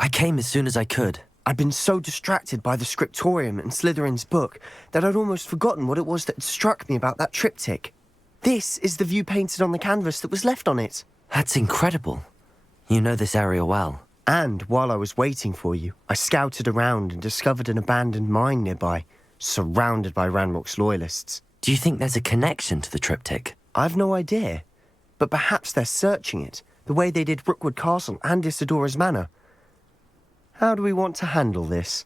I came as soon as I could. I'd been so distracted by the scriptorium and Slytherin's book that I'd almost forgotten what it was that struck me about that triptych. This is the view painted on the canvas that was left on it. That's incredible. You know this area well. And while I was waiting for you, I scouted around and discovered an abandoned mine nearby, surrounded by Ranrock's loyalists. Do you think there's a connection to the triptych? I've no idea, but perhaps they're searching it, the way they did Rookwood Castle and Isidora's Manor. How do we want to handle this?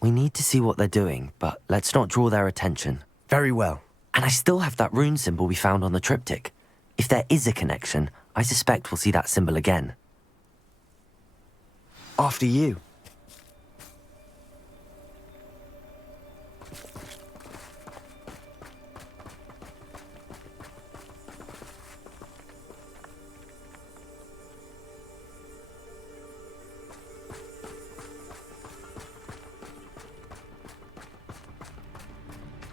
We need to see what they're doing, but let's not draw their attention. Very well. And I still have that rune symbol we found on the triptych. If there is a connection, I suspect we'll see that symbol again. After you.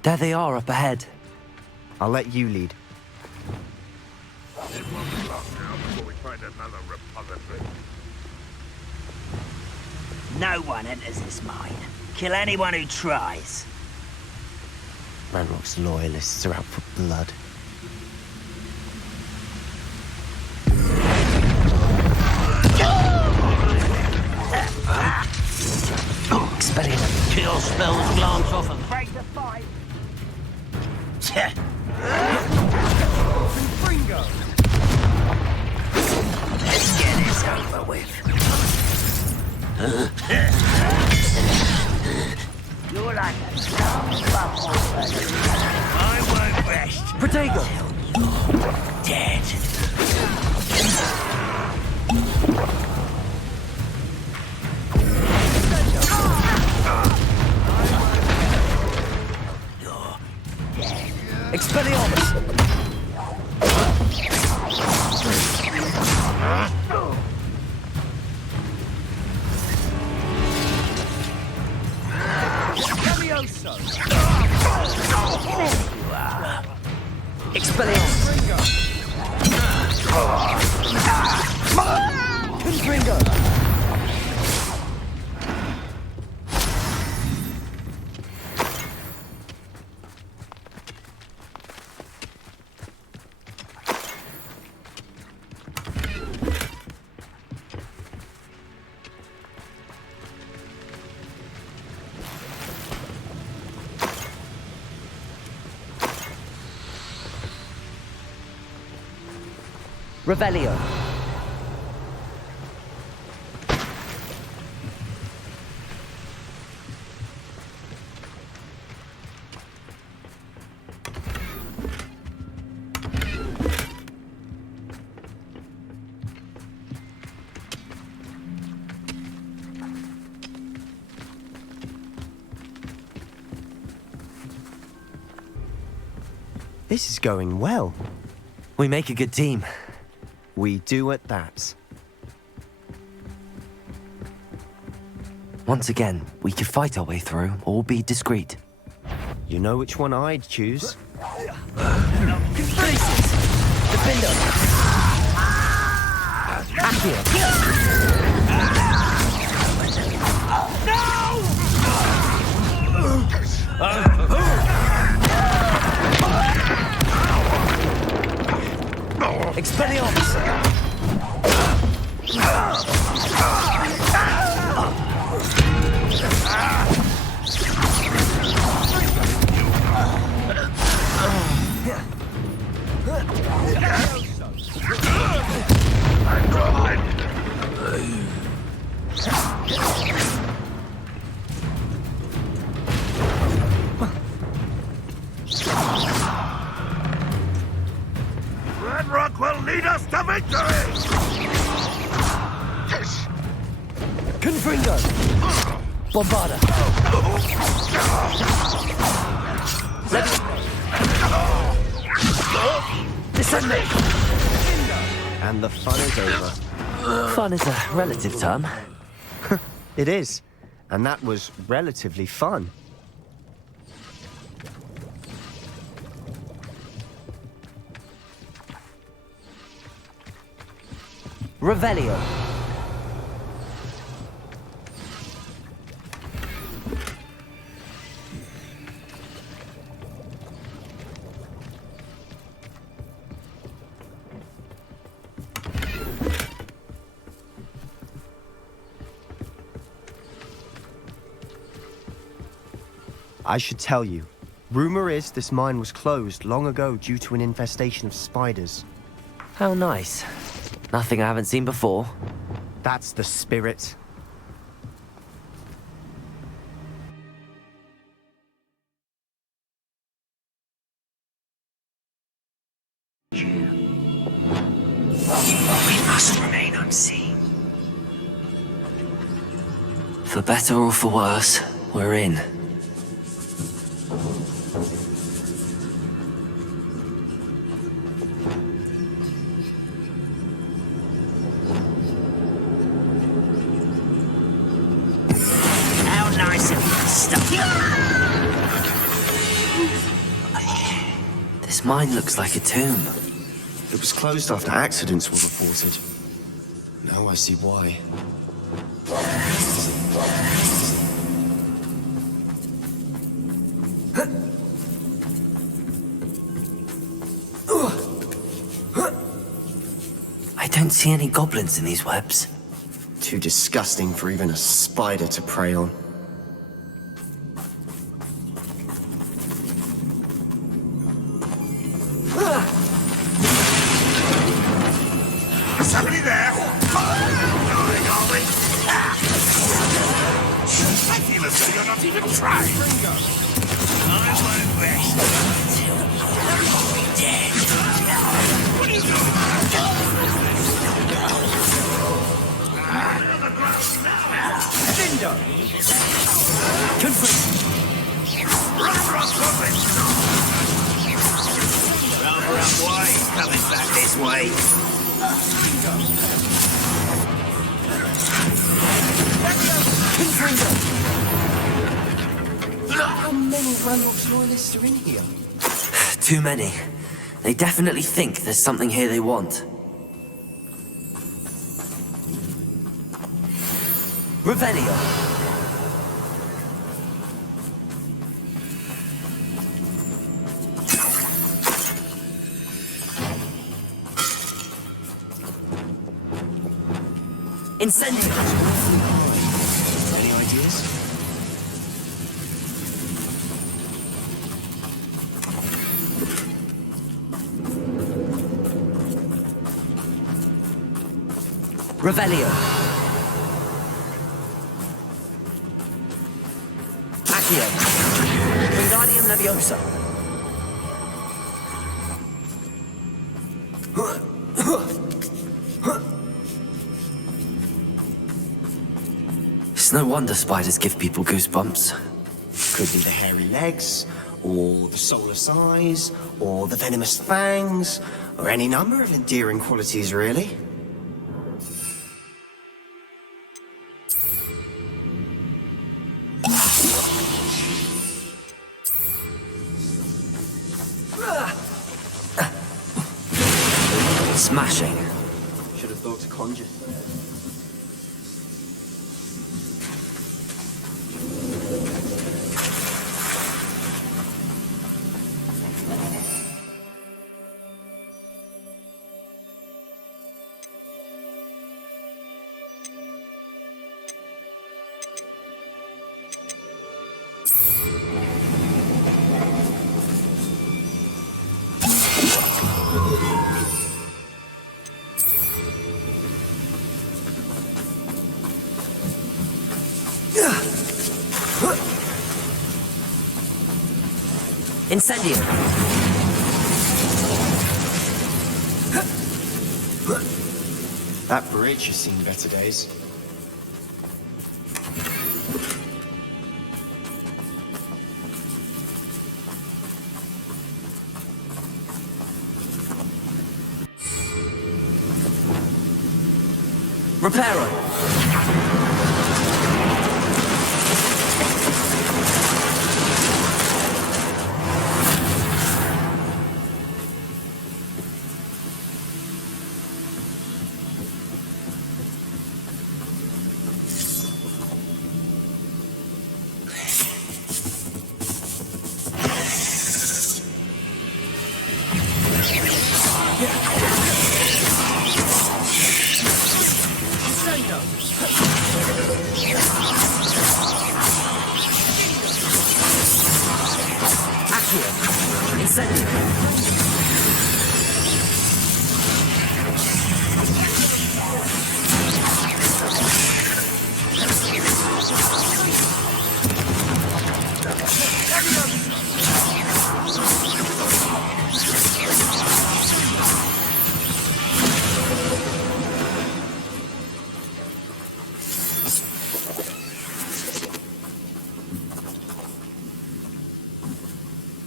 There they are up ahead. I'll let you lead. It won't be long now before we find another repository. No one enters this mine. Kill anyone who tries. Ranrock's loyalists are out for blood. Expelliarmus. Kill spells glance off and break the fight. Let's get this over with. You're like a slow bubble. I won't rest. Protego! Dead. Expelliarmus! Expelliarmus! Confringo! Revelio. This is going well. We make a good team. We do at that. Once again, we could fight our way through or be discreet. You know which one I'd choose? Faces! Defender! Accio! Expelliarmus! Ranrock will lead us to victory! Confringo! Bombarda! Descend me! And the fun is over. Fun is a relative term. It is. And that was relatively fun. Revelio. I should tell you. Rumor is this mine was closed long ago due to an infestation of spiders. How nice. Nothing I haven't seen before. That's the spirit. We must remain unseen. For better or for worse, we're in. How nice of you to stop. This mine looks like a tomb. It was closed after accidents were reported. Now I see why. I don't see any goblins in these webs. Too disgusting for even a spider to prey on. Somebody there? Dying, are we? I feel as though you're not even trying. I won't rest until you'll be dead. What are you doing? Rather up why he's coming back this way. How many Randolph's loyalists are in here? Too many. They definitely think there's something here they want. Revelio. Incendio. Any ideas? Revelio. Accio. Wingardium Leviosa. It's no wonder spiders give people goosebumps. Could be the hairy legs, or the soulless eyes, or the venomous fangs, or any number of endearing qualities, really. Smashing. Should have thought to conjure. Incendio. That bridge has seen better days. Reparo! Accio! Incendio!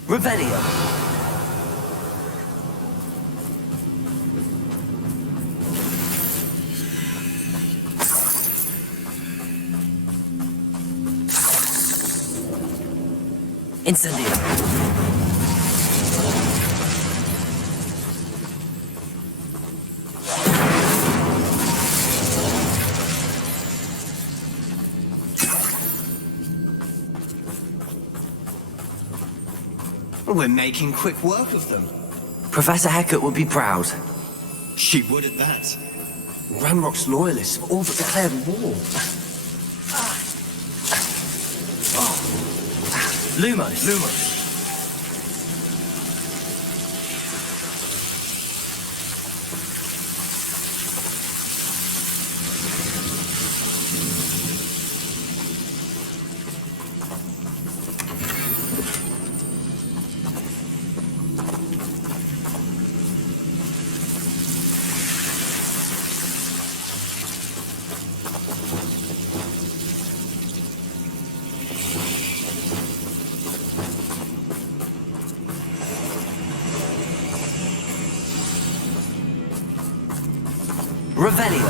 Revelio! Incendio! We're making quick work of them. Professor Hecat would be proud. She would at that. Ranrock's loyalists have all but declared war. Lumos! Lumos. Revelio!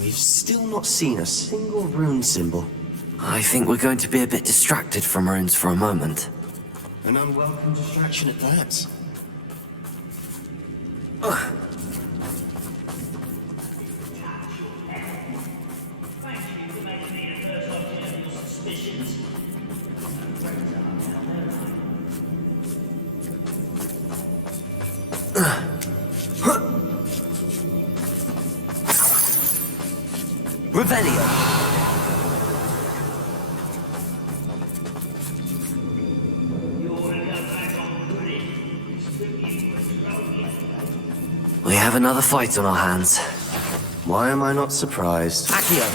We've still not seen a single rune symbol. I think we're going to be a bit distracted from runes for a moment. An unwelcome distraction at that. Revelio! We have another fight on our hands. Why am I not surprised? Accio!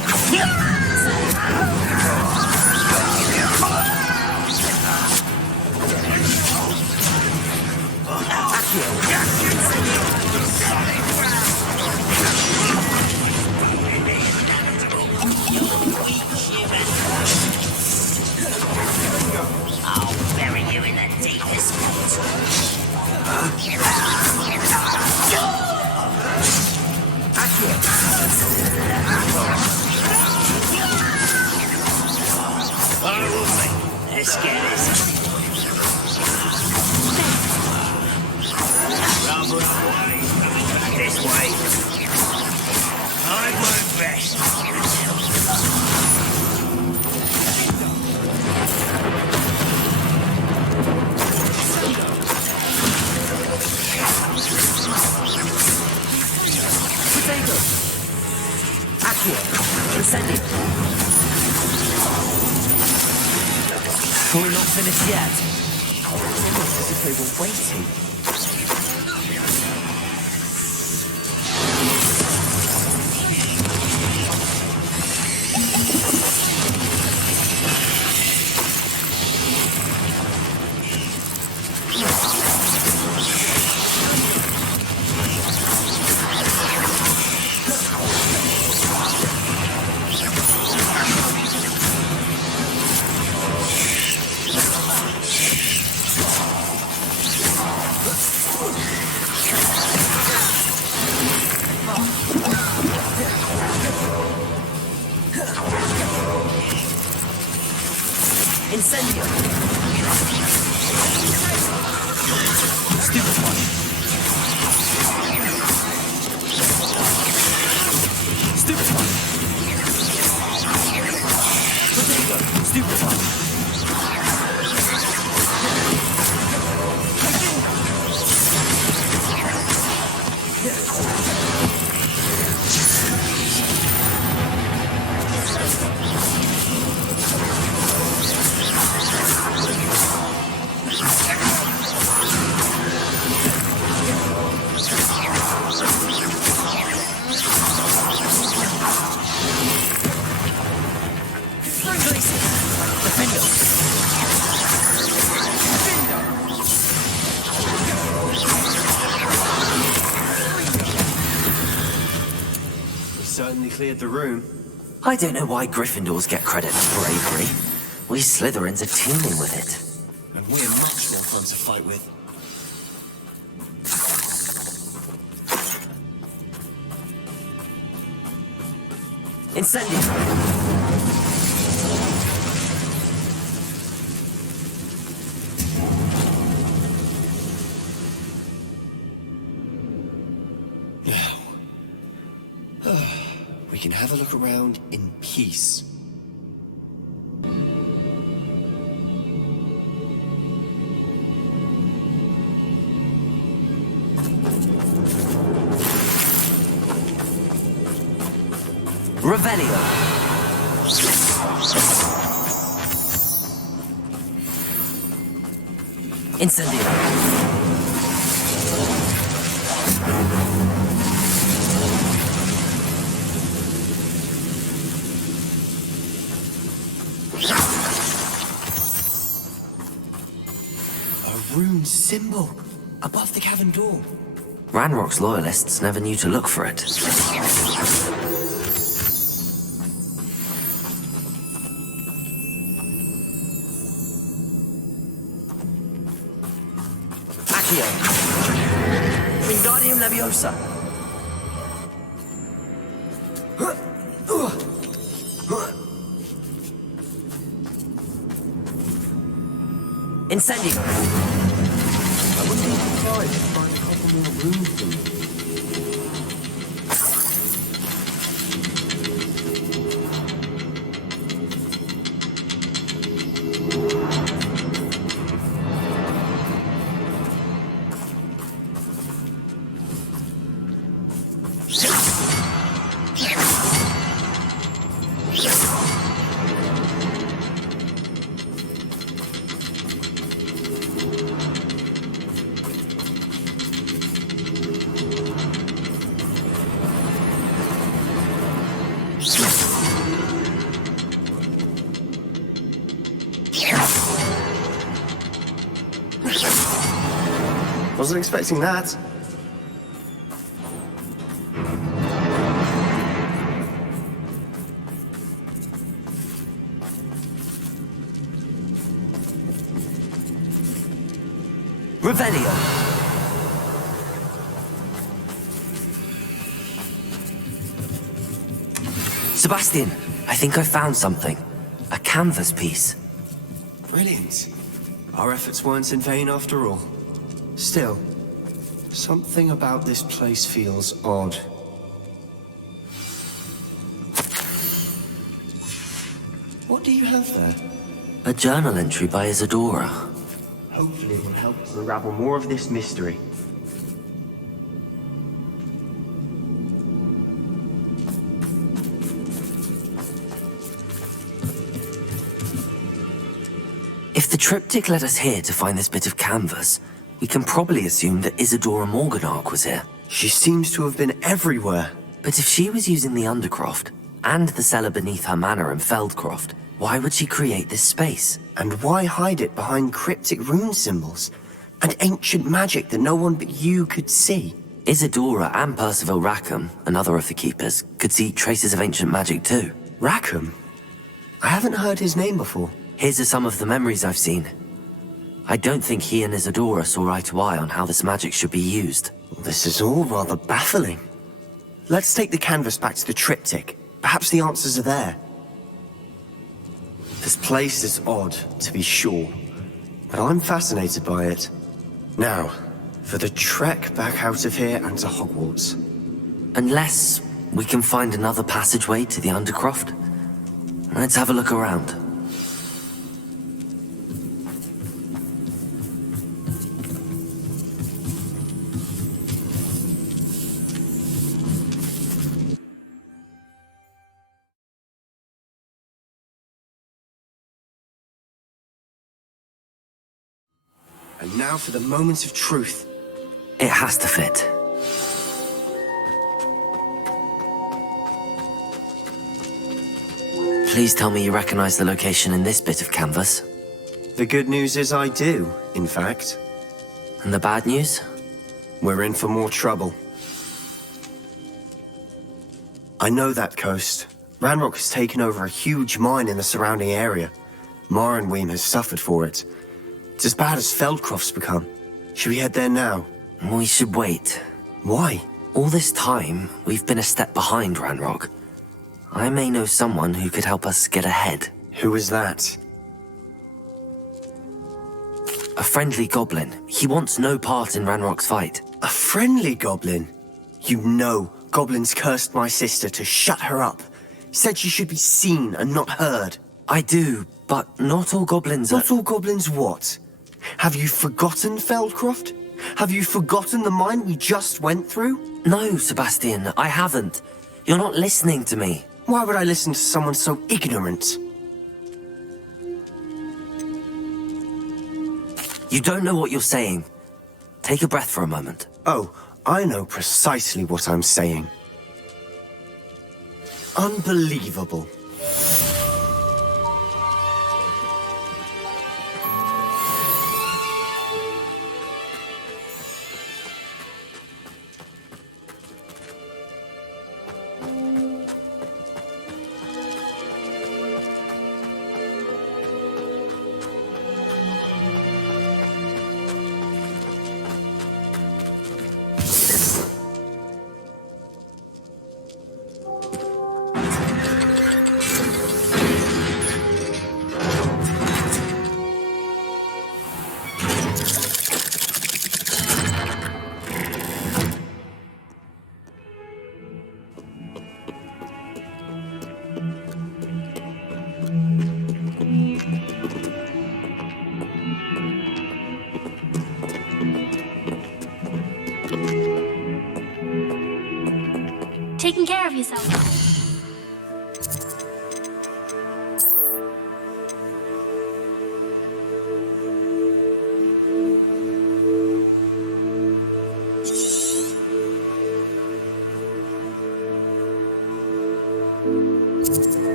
I'll bury you in the deepest pit. Let's get this. Rubber away. This way. I won't rest. Potato! Accio! Incendio! We're not finished yet. Almost as if they were waiting. Stupefy. Stupefy. Potato. Stupefy. Certainly cleared the room. I don't know why Gryffindors get credit for bravery. We Slytherins are teeming with it. And we're much more fun to fight with. Incendio! We can have a look around in peace. Revelio! Incendio! Rune symbol above the cavern door. Ranrock's loyalists never knew to look for it. Accio! Wingardium Leviosa! Incendio! I wouldn't be surprised to find a couple more rune symbols. Wasn't expecting that. Revelio! Sebastian, I think I found something. A canvas piece. Brilliant. Our efforts weren't in vain after all. Still, something about this place feels odd. What do you have there? A journal entry by Isadora. Hopefully it will help us unravel more of this mystery. If the triptych led us here to find this bit of canvas, we can probably assume that Isadora Morganach was here. She seems to have been everywhere. But if she was using the Undercroft, and the cellar beneath her manor in Feldcroft, why would she create this space? And why hide it behind cryptic rune symbols? And ancient magic that no one but you could see? Isadora and Percival Rackham, another of the Keepers, could see traces of ancient magic too. Rackham? I haven't heard his name before. Here's some of the memories I've seen. I don't think he and Isadora saw eye to eye on how this magic should be used. This is all rather baffling. Let's take the canvas back to the triptych. Perhaps the answers are there. This place is odd, to be sure. but I'm fascinated by it. Now, for the trek back out of here and to Hogwarts. Unless we can find another passageway to the Undercroft. Let's have a look around. And now for the moment of truth. It has to fit. Please tell me you recognize the location in this bit of canvas. The good news is I do, in fact. And the bad news? We're in for more trouble. I know that coast. Ranrock has taken over a huge mine in the surrounding area. Mornweem has suffered for it. It's as bad as Feldcroft's become. Should we head there now? We should wait. Why? All this time, we've been a step behind Ranrock. I may know someone who could help us get ahead. Who is that? A friendly goblin. He wants no part in Ranrock's fight. A friendly goblin? You know, goblins cursed my sister to shut her up. Said she should be seen and not heard. I do, but not all goblins are... Not all goblins what? Have you forgotten Feldcroft? Have you forgotten the mine we just went through? No, Sebastian, I haven't. You're not listening to me. Why would I listen to someone so ignorant? You don't know what you're saying. Take a breath for a moment. Oh, I know precisely what I'm saying. Unbelievable. Taking care of yourself.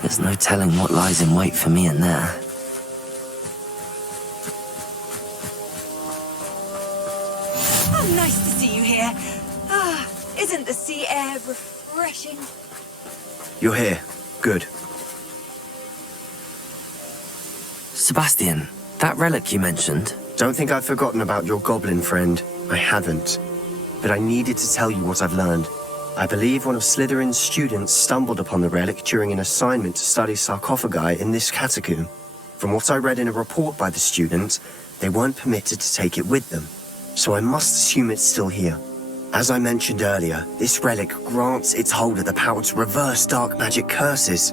There's no telling what lies in wait for me in there. Oh, nice to see you here. Ah, isn't the sea air refreshing? You're here. Good. Sebastian, that relic you mentioned... Don't think I've forgotten about your goblin friend. I haven't. But I needed to tell you what I've learned. I believe one of Slytherin's students stumbled upon the relic during an assignment to study sarcophagi in this catacomb. From what I read in a report by the student, they weren't permitted to take it with them, so I must assume it's still here. As I mentioned earlier, this relic grants its holder the power to reverse dark magic curses.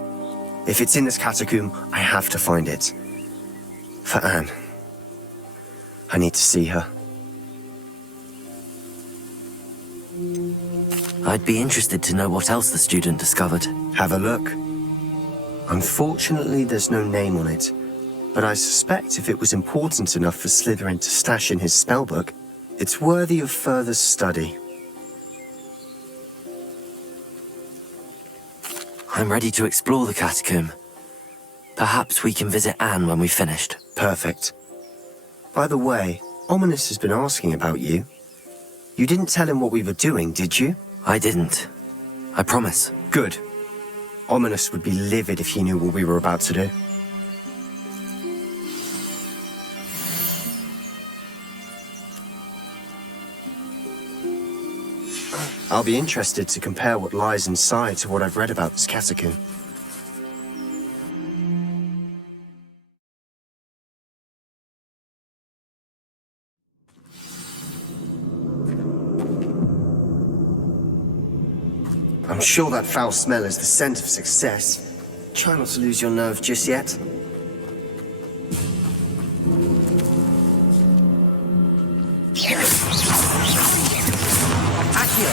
If it's in this catacomb, I have to find it. For Anne. I need to see her. I'd be interested to know what else the student discovered. Have a look. Unfortunately, there's no name on it, but I suspect if it was important enough for Slytherin to stash in his spellbook, It's worthy of further study. I'm ready to explore the catacomb. Perhaps we can visit Anne when we've finished. Perfect. By the way, Ominous has been asking about you. You didn't tell him what we were doing, did you? I didn't. I promise. Good. Ominous would be livid if he knew what we were about to do. I'll be interested to compare what lies inside to what I've read about this catacomb. I'm sure that foul smell is the scent of success. Try not to lose your nerve just yet. Accio!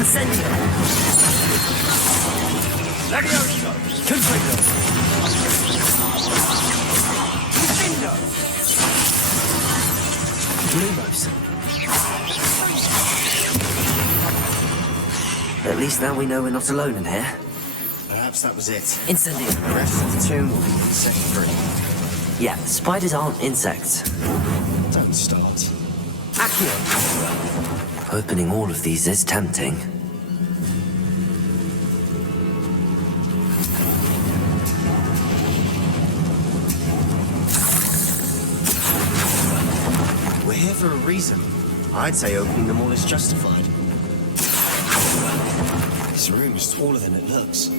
Incendio! Levioso! Confringo! Incendio! Lumos! At least now we know we're not alone in here. Perhaps that was it. Incendio! The rest of the tomb will be insect-free. Yeah, spiders aren't insects. Don't start. Accio! Opening all of these is tempting. We're here for a reason. I'd say opening them all is justified. This room is smaller than it looks.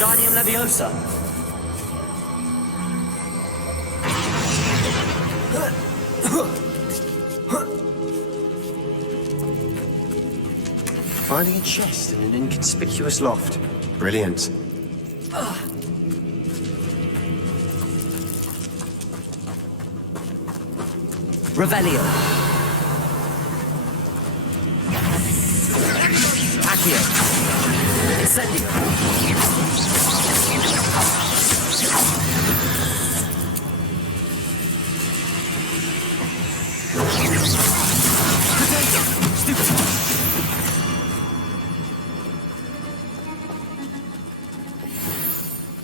Wingardium Leviosa. Finding a chest in an inconspicuous loft. Brilliant. Revelio. Accio. Incendio.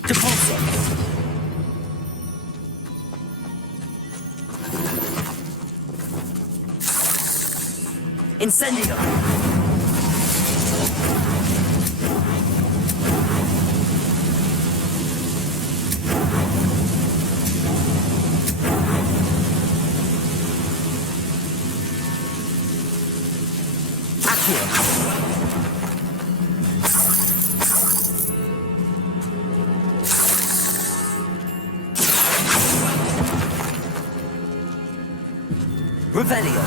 Depulso. Incendio. Revelio.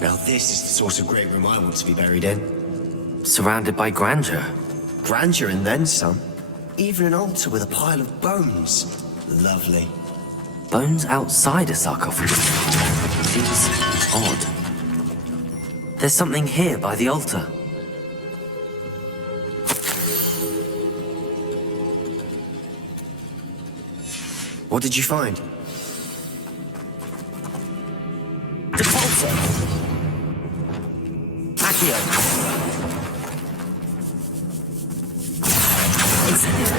Now this is the sort of great room I want to be buried in. Surrounded by grandeur. Grandeur and then some. Even an altar with a pile of bones. Lovely. Bones outside a sarcophagus. Seems odd. There's something here by the altar. What did you find? Depulso. Accio. Incendio.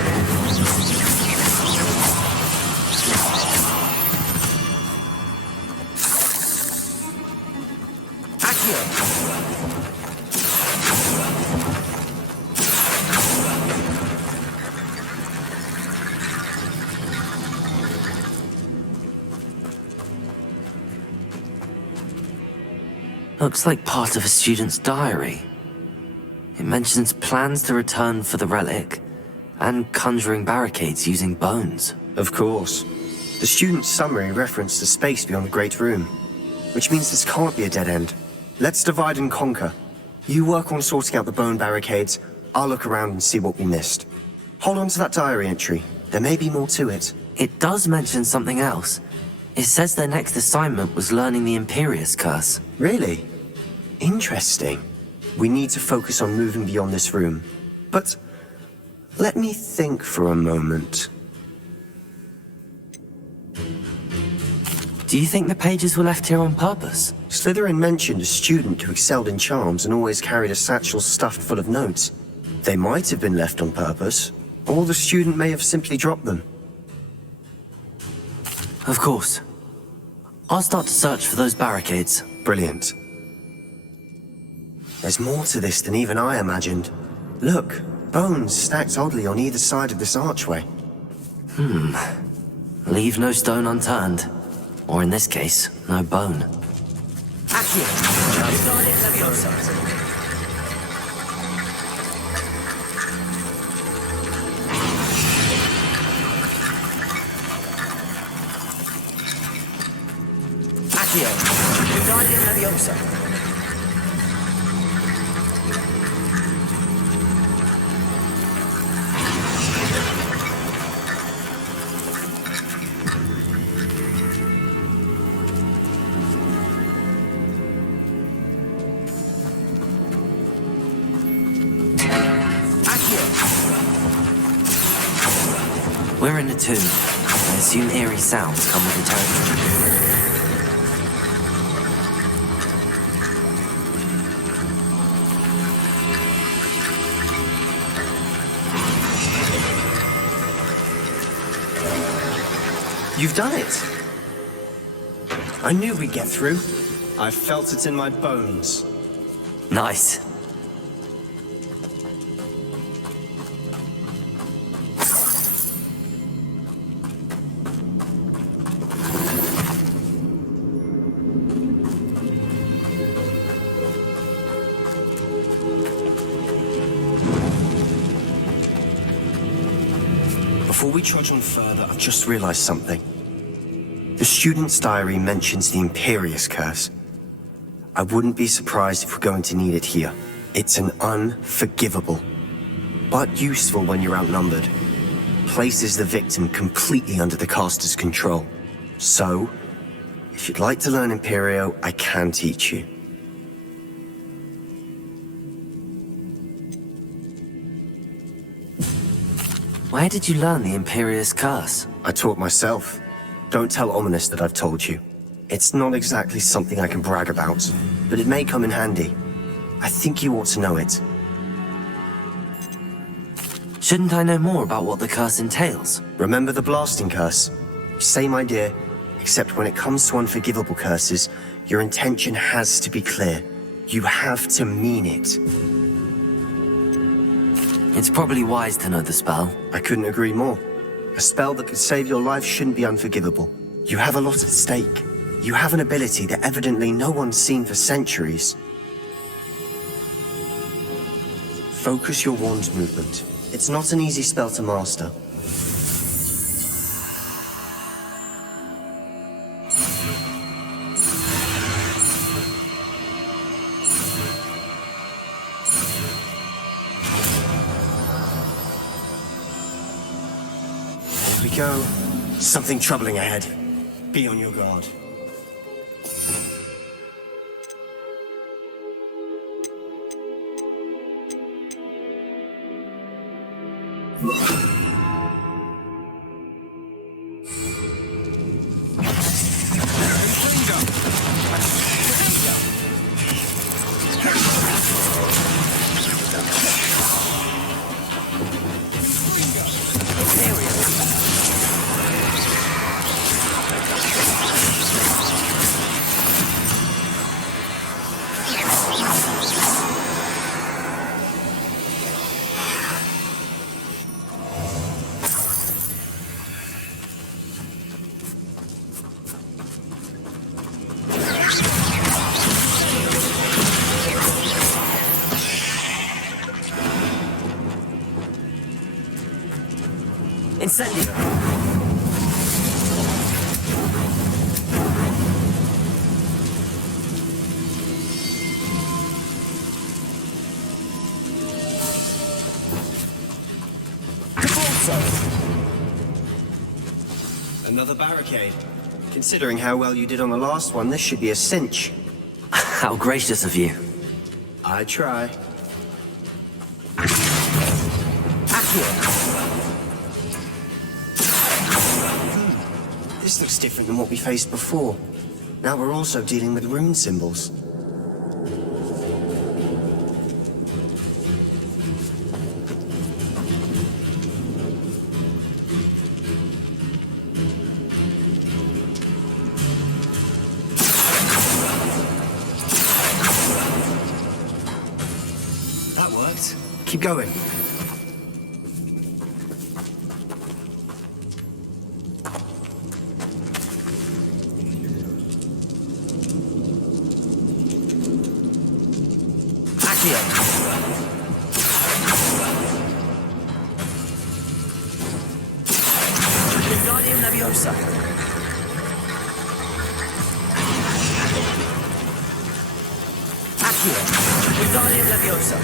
Looks like part of a student's diary. It mentions plans to return for the relic, and conjuring barricades using bones. Of course. The student's summary referenced the space beyond the Great Room, which means this can't be a dead end. Let's divide and conquer. You work on sorting out the bone barricades, I'll look around and see what we missed. Hold on to that diary entry. There may be more to it. It does mention something else. It says their next assignment was learning the Imperius curse. Really? Interesting. We need to focus on moving beyond this room. But let me think for a moment. Do you think the pages were left here on purpose? Slytherin mentioned a student who excelled in charms and always carried a satchel stuffed full of notes. They might have been left on purpose, or the student may have simply dropped them. Of course. I'll start to search for those barricades. Brilliant. There's more to this than even I imagined. Look, bones stacked oddly on either side of this archway. Leave no stone unturned. Or in this case, no bone. Accio! Guardian Leviosa! Accio! Guardian Leviosa! We're in a tomb. I assume eerie sounds come with the territory. You've done it! I knew we'd get through. I felt it in my bones. Nice. Before we trudge on further, I've just realized something. The student's diary mentions the Imperius curse. I wouldn't be surprised if we're going to need it here. It's an unforgivable, but useful when you're outnumbered. Places the victim completely under the caster's control. So, if you'd like to learn Imperio, I can teach you. Where did you learn the Imperius curse? I taught myself. Don't tell Ominous that I've told you. It's not exactly something I can brag about, but it may come in handy. I think you ought to know it. Shouldn't I know more about what the curse entails? Remember the blasting curse? Same idea, except when it comes to unforgivable curses, your intention has to be clear. You have to mean it. It's probably wise to know the spell. I couldn't agree more. A spell that could save your life shouldn't be unforgivable. You have a lot at stake. You have an ability that evidently no one's seen for centuries. Focus your wand's movement. It's not an easy spell to master. Here we go. Something troubling ahead. Be on your guard. Incendio. Another barricade. Considering how well you did on the last one, this should be a cinch. How gracious of you. I try. This looks different than what we faced before. Now we're also dealing with rune symbols. That worked. Keep going. Wingardium Leviosa. Accio. Wingardium Leviosa.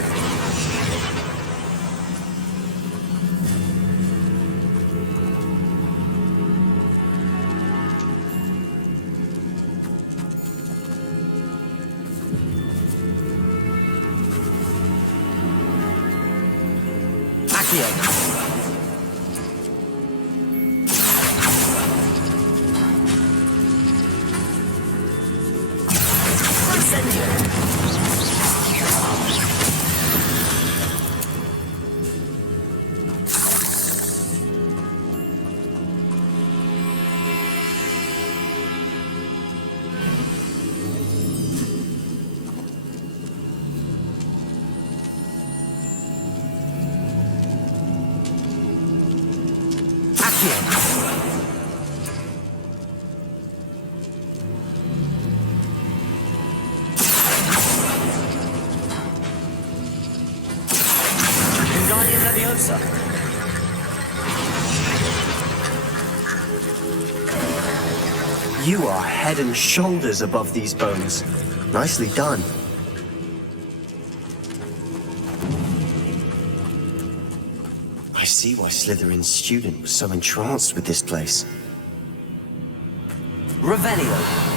Accio. Wingardium Leviosa. You are head and shoulders above these bones. Nicely done. I see why Slytherin's student was so entranced with this place. Revelio.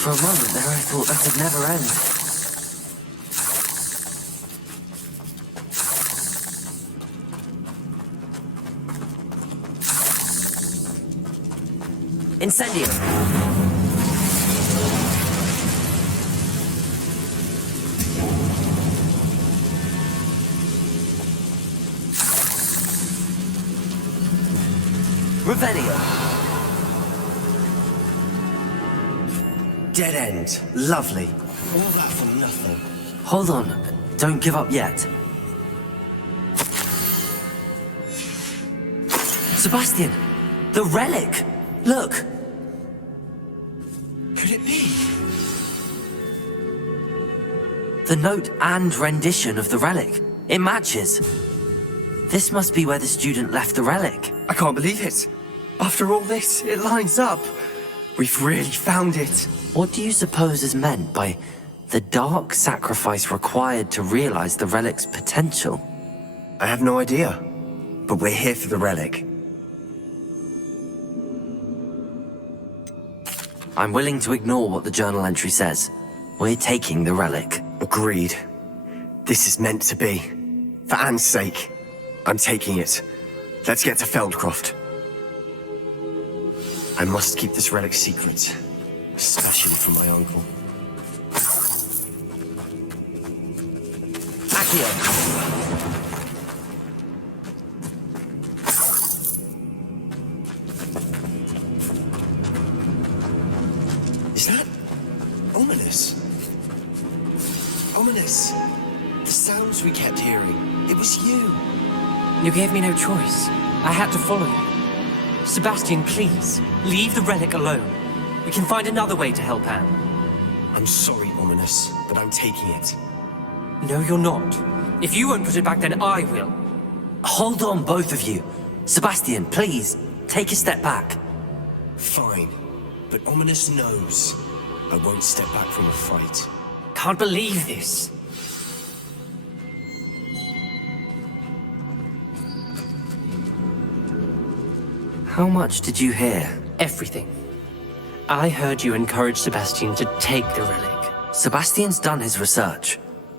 For a moment there, I thought that would never end. Incendio! Revelio! Dead end. Lovely. All that for nothing. Hold on. Don't give up yet. Sebastian! The relic! Look! Could it be? The note and rendition of the relic. It matches. This must be where the student left the relic. I can't believe it. After all this, it lines up. We've really found it. What do you suppose is meant by the dark sacrifice required to realize the relic's potential? I have no idea. But we're here for the relic. I'm willing to ignore what the journal entry says. We're taking the relic. Agreed. This is meant to be. For Anne's sake, I'm taking it. Let's get to Feldcroft. I must keep this relic secret, especially from my uncle. Accio! Is that ominous? Ominous. The sounds we kept hearing. It was you. You gave me no choice. I had to follow you. Sebastian, please, leave the relic alone. We can find another way to help Anne. I'm sorry, Ominous, but I'm taking it. No, you're not. If you won't put it back, then I will. Hold on, both of you. Sebastian, please, take a step back. Fine, but Ominous knows I won't step back from a fight. Can't believe this. How much did you hear? Everything. I heard you encourage Sebastian to take the relic. Sebastian's done his research.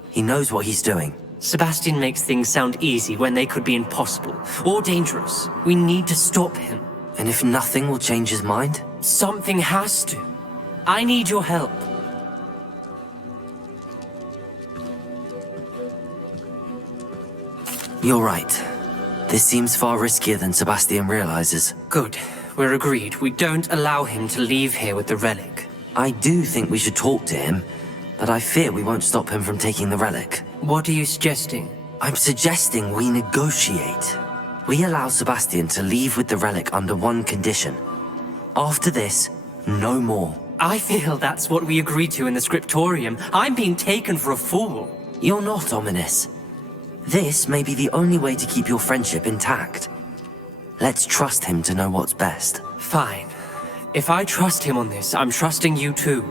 He knows what he's doing. Sebastian makes things sound easy when they could be impossible or dangerous. We need to stop him. And if nothing will change his mind? Something has to. I need your help. You're right. This seems far riskier than Sebastian realizes. Good. We're agreed. We don't allow him to leave here with the relic. I do think we should talk to him, but I fear we won't stop him from taking the relic. What are you suggesting? I'm suggesting we negotiate. We allow Sebastian to leave with the relic under one condition. After this, no more. I feel that's what we agreed to in the scriptorium. I'm being taken for a fool. You're not, Ominous. This may be the only way to keep your friendship intact. Let's trust him to know what's best. Fine. If I trust him on this, I'm trusting you too.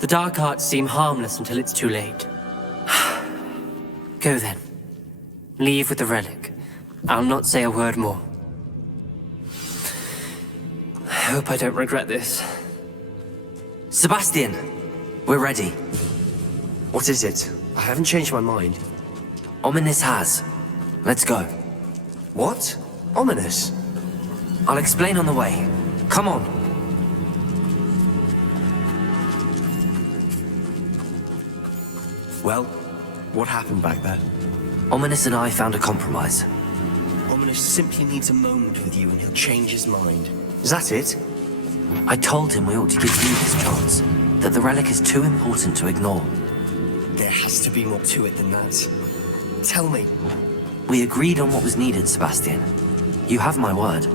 The dark arts seem harmless until it's too late. Go then. Leave with the relic. I'll not say a word more. I hope I don't regret this. Sebastian, we're ready. What is it? I haven't changed my mind. Ominous has. Let's go. What? Ominous? I'll explain on the way. Come on. Well, what happened back there? Ominous and I found a compromise. Ominous simply needs a moment with you and he'll change his mind. Is that it? I told him we ought to give you this chance, that the relic is too important to ignore. There has to be more to it than that. Tell me. We agreed on what was needed, Sebastian. You have my word.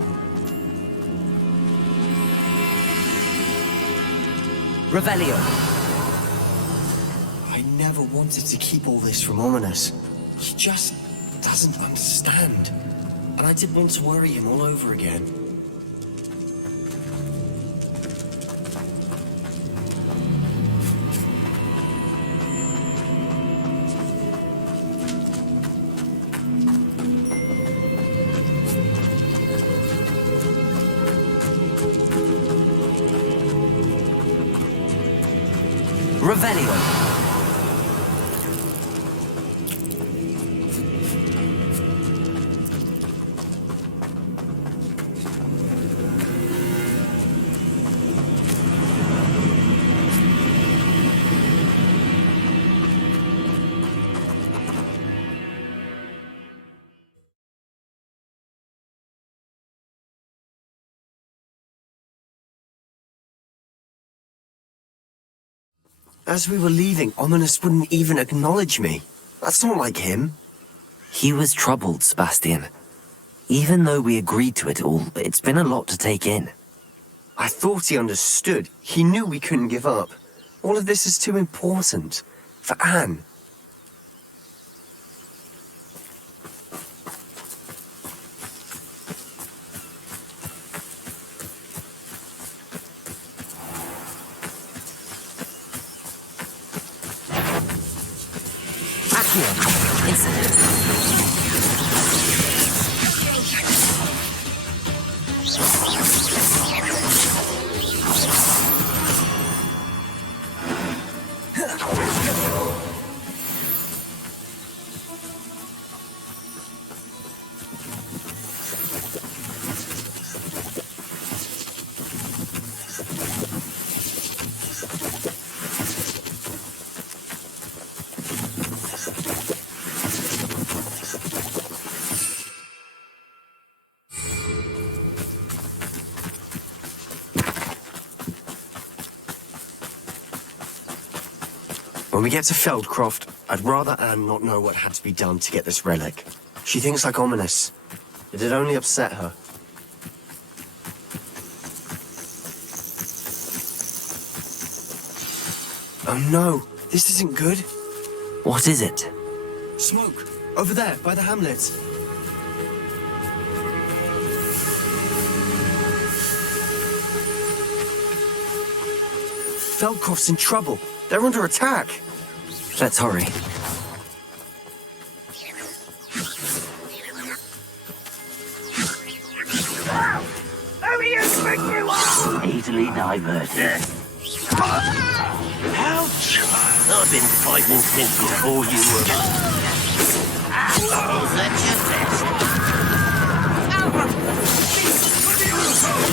Revelio. I never wanted to keep all this from Ominous. He just doesn't understand. And I didn't want to worry him all over again. Revelio. As we were leaving, Ominous wouldn't even acknowledge me. That's not like him. He was troubled, Sebastian. Even though we agreed to it all, it's been a lot to take in. I thought he understood. He knew we couldn't give up. All of this is too important. For Anne. Accio. Incident. When we get to Feldcroft, I'd rather Anne not know what had to be done to get this relic. She thinks like Ominous. It'd only upset her. Oh no, this isn't good. What is it? Smoke! Over there, by the hamlet. Feldcroft's in trouble. They're under attack. Let's hurry. Who do you think you are? Easily diverted. Ouch! I've been fighting since before you were. Assholes at your best.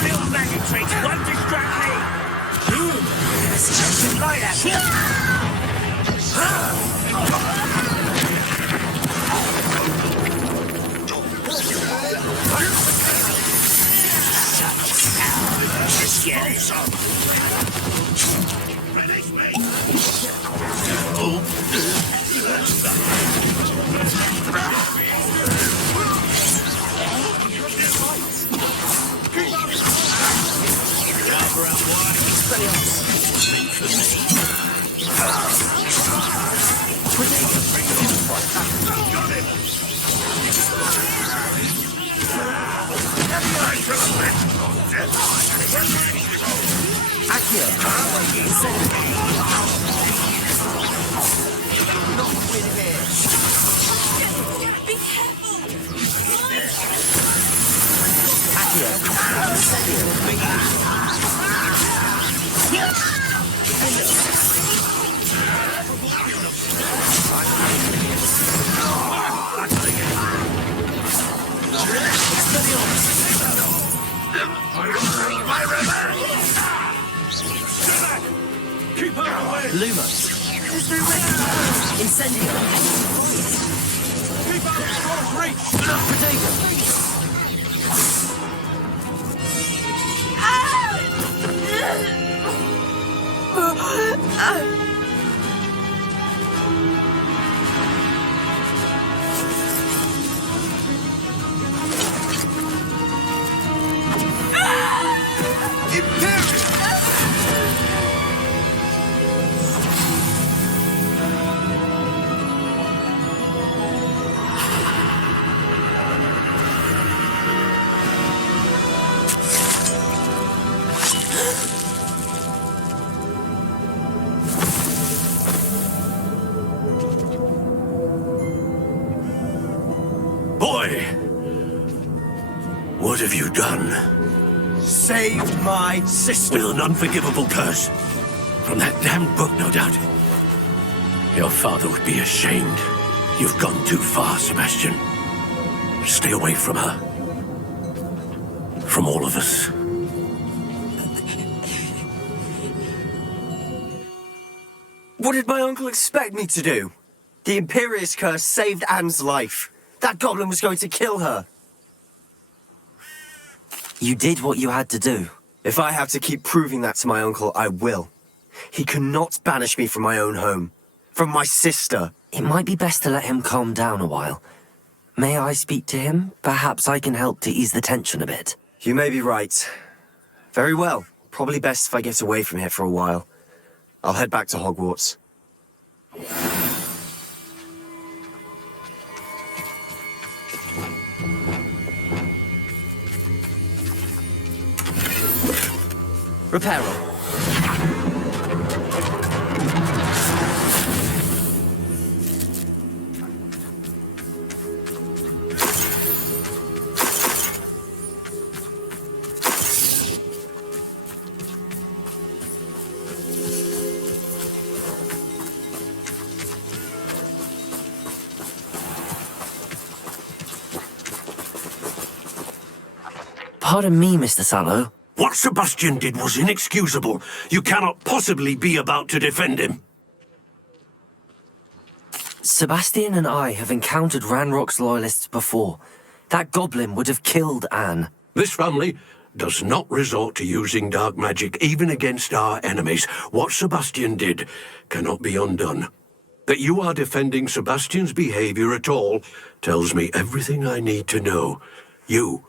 Little magic tricks won't distract me. Like that. Let's get it. Release me. Cover up wide. Meant for me. Got him. Accio. Be careful! Keep her away. Lumos. Incendio. Keep out of close reach. Protego. Imperius! Boy! What have you done? Save my sister! With an unforgivable curse. From that damned book, no doubt. Your father would be ashamed. You've gone too far, Sebastian. Stay away from her. From all of us. What did my uncle expect me to do? The Imperius curse saved Anne's life. That goblin was going to kill her. You did what you had to do. If I have to keep proving that to my uncle, I will. He cannot banish me from my own home. From my sister. It might be best to let him calm down a while. May I speak to him? Perhaps I can help to ease the tension a bit. You may be right. Very well. Probably best if I get away from here for a while. I'll head back to Hogwarts. Reparo. Pardon me, Mr. Sallow. What Sebastian did was inexcusable. You cannot possibly be about to defend him. Sebastian and I have encountered Ranrock's loyalists before. That goblin would have killed Anne. This family does not resort to using dark magic even against our enemies. What Sebastian did cannot be undone. That you are defending Sebastian's behavior at all tells me everything I need to know. You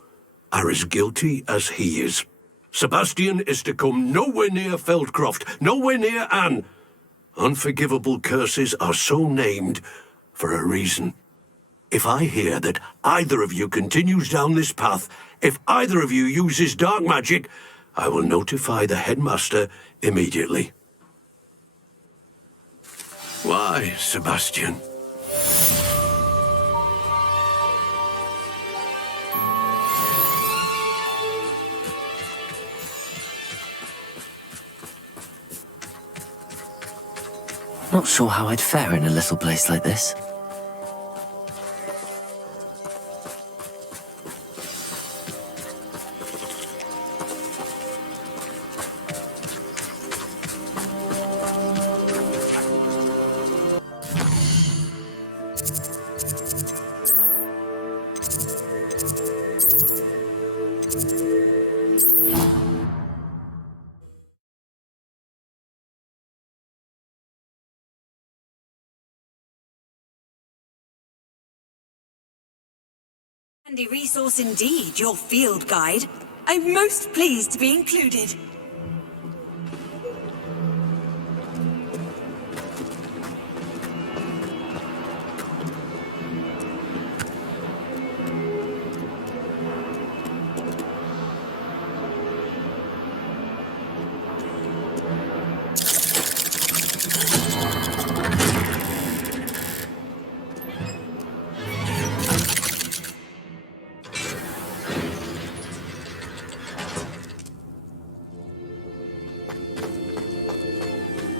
are as guilty as he is. Sebastian is to come nowhere near Feldcroft, nowhere near Anne. Unforgivable curses are so named for a reason. If I hear that either of you continues down this path, if either of you uses dark magic, I will notify the headmaster immediately. Why, Sebastian? Not sure how I'd fare in a little place like this. Handy resource indeed, your field guide. I'm most pleased to be included.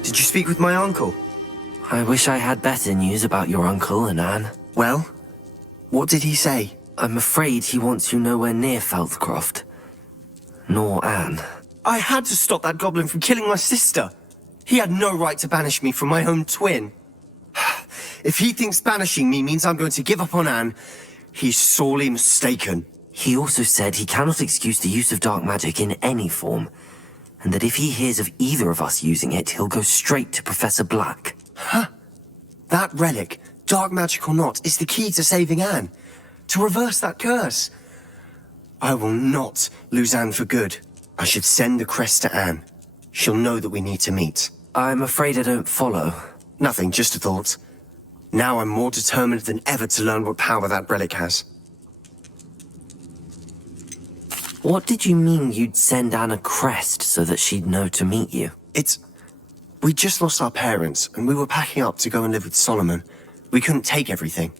Did you speak with my uncle? I wish I had better news about your uncle and Anne. Well, what did he say? I'm afraid he wants you nowhere near Feldcroft. Nor Anne. I had to stop that goblin from killing my sister. He had no right to banish me from my own twin. If he thinks banishing me means I'm going to give up on Anne, he's sorely mistaken. He also said he cannot excuse the use of dark magic in any form, and that if he hears of either of us using it, he'll go straight to Professor Black. Huh? That relic, dark magic or not, is the key to saving Anne. To reverse that curse. I will not lose Anne for good. I should send the crest to Anne. She'll know that we need to meet. I'm afraid I don't follow. Nothing, just a thought. Now I'm more determined than ever to learn what power that relic has. What did you mean you'd send Anne a crest so that she'd know to meet you? We just lost our parents, and we were packing up to go and live with Solomon. We couldn't take everything.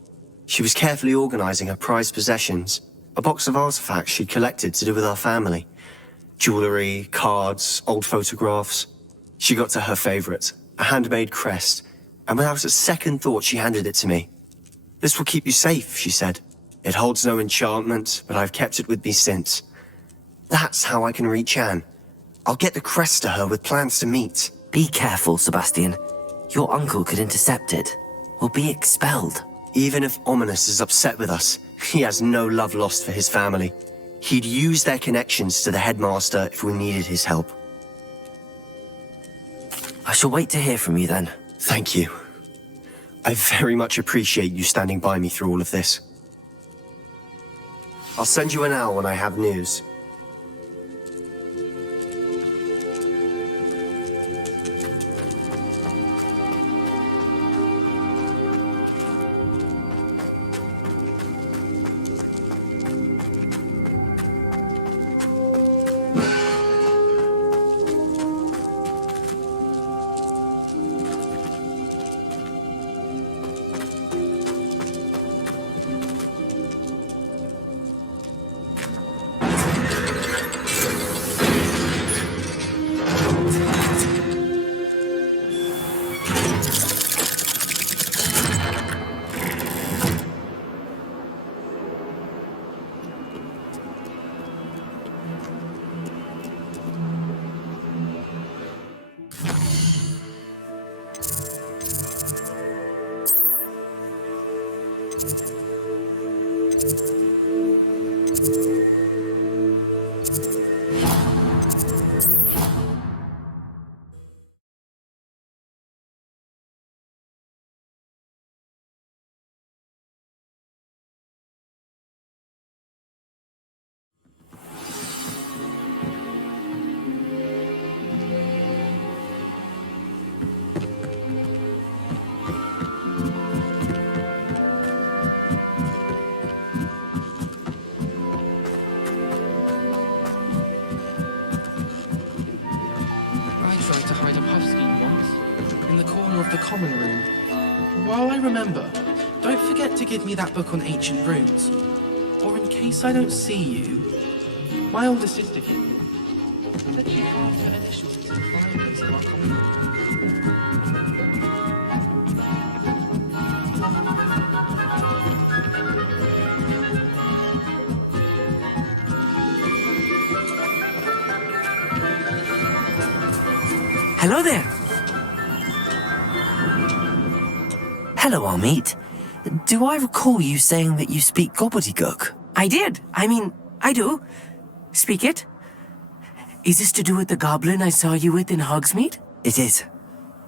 She was carefully organizing her prized possessions, a box of artifacts she'd collected to do with our family. Jewelry, cards, old photographs. She got to her favorite, a handmade crest, and without a second thought she handed it to me. This will keep you safe, she said. It holds no enchantment, but I've kept it with me since. That's how I can reach Anne. I'll get the crest to her with plans to meet. Be careful, Sebastian. Your uncle could intercept it. We'll be expelled. Even if Ominous is upset with us, he has no love lost for his family. He'd use their connections to the headmaster if we needed his help. I shall wait to hear from you then. Thank you. I very much appreciate you standing by me through all of this. I'll send you an owl when I have news. The common room. While I remember, don't forget to give me that book on ancient runes. Or in case I don't see you, my older sister gave me. Said she carved her initials into the fibers of our common room. Hello there. Hello, Amit. Do I recall you saying that you speak gobbledygook? I did. I do. Speak it. Is this to do with the goblin I saw you with in Hogsmeade? It is.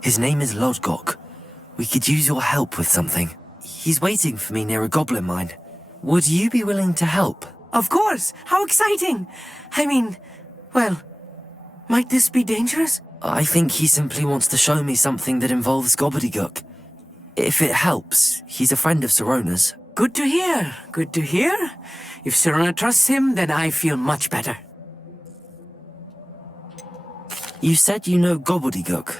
His name is Lodgok. We could use your help with something. He's waiting for me near a goblin mine. Would you be willing to help? Of course. How exciting. Well, might this be dangerous? I think he simply wants to show me something that involves gobbledygook. If it helps, he's a friend of Sirona's. Good to hear. Good to hear. If Sirona trusts him, then I feel much better. You said you know gobbledygook,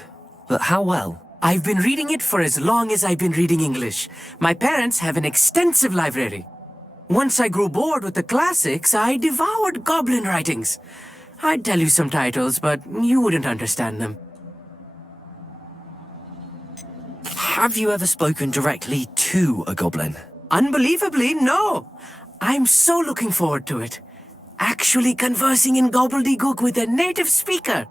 but how well? I've been reading it for as long as I've been reading English. My parents have an extensive library. Once I grew bored with the classics, I devoured goblin writings. I'd tell you some titles, but you wouldn't understand them. Have you ever spoken directly to a goblin? Unbelievably, no. I'm so looking forward to it. Actually conversing in gobbledygook with a native speaker.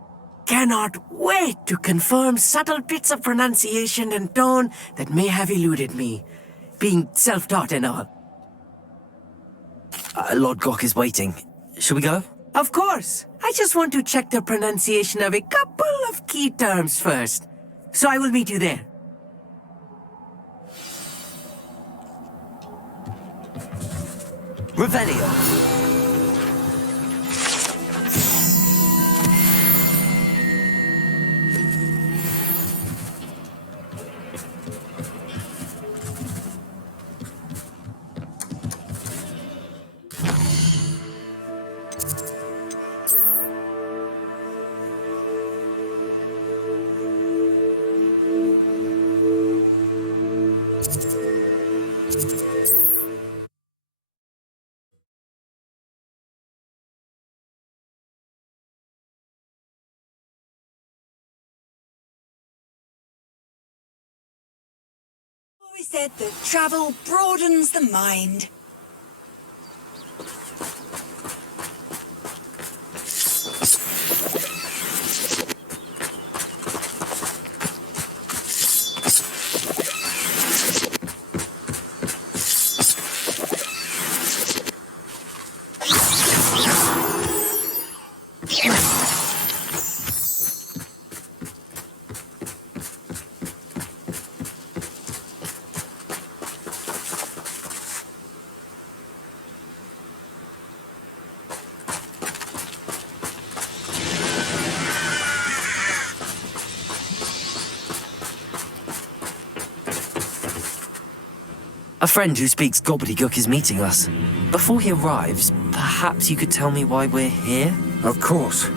Cannot wait to confirm subtle bits of pronunciation and tone that may have eluded me, being self-taught and all. Lodgok is waiting. Shall we go? Of course. I just want to check the pronunciation of a couple of key terms first. So I will meet you there. Revelio. Always said that travel broadens the mind. A friend who speaks gobbledygook is meeting us. Before he arrives, perhaps you could tell me why we're here? Of course.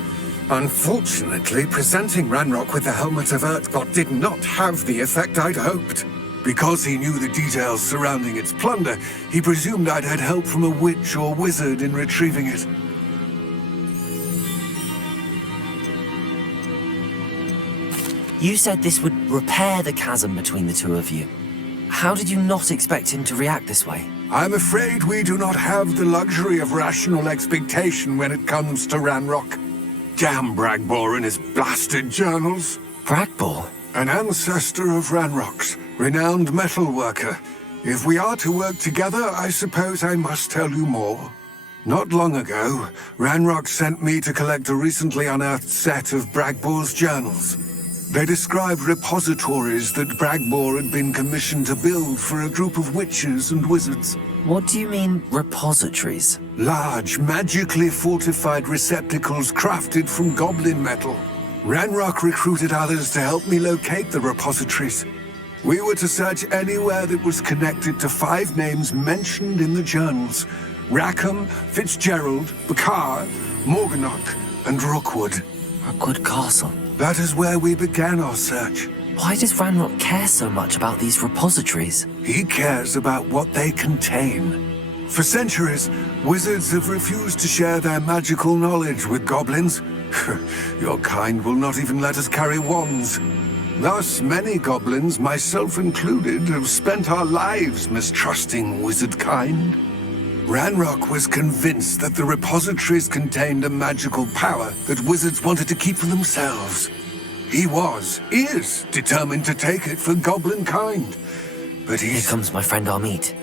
Unfortunately, presenting Ranrock with the Helmet of Urtkot did not have the effect I'd hoped. Because he knew the details surrounding its plunder, he presumed I'd had help from a witch or wizard in retrieving it. You said this would repair the chasm between the two of you. How did you not expect him to react this way? I'm afraid we do not have the luxury of rational expectation when it comes to Ranrock. Damn Bragbor and his blasted journals. Bragbor? An ancestor of Ranrock's, renowned metalworker. If we are to work together, I suppose I must tell you more. Not long ago, Ranrock sent me to collect a recently unearthed set of Bragbor's journals. They described repositories that Bragbor had been commissioned to build for a group of witches and wizards. What do you mean, repositories? Large, magically fortified receptacles crafted from goblin metal. Ranrock recruited others to help me locate the repositories. We were to search anywhere that was connected to 5 names mentioned in the journals: Rackham, Fitzgerald, Bakar, Morganach, and Rookwood. Rookwood Castle. That is where we began our search. Why does Ranrock care so much about these repositories? He cares about what they contain. For centuries, wizards have refused to share their magical knowledge with goblins. Your kind will not even let us carry wands. Thus, many goblins, myself included, have spent our lives mistrusting wizard kind. Ranrock was convinced that the repositories contained a magical power that wizards wanted to keep for themselves. He is determined to take it for goblin kind. But Here comes my friend Amit.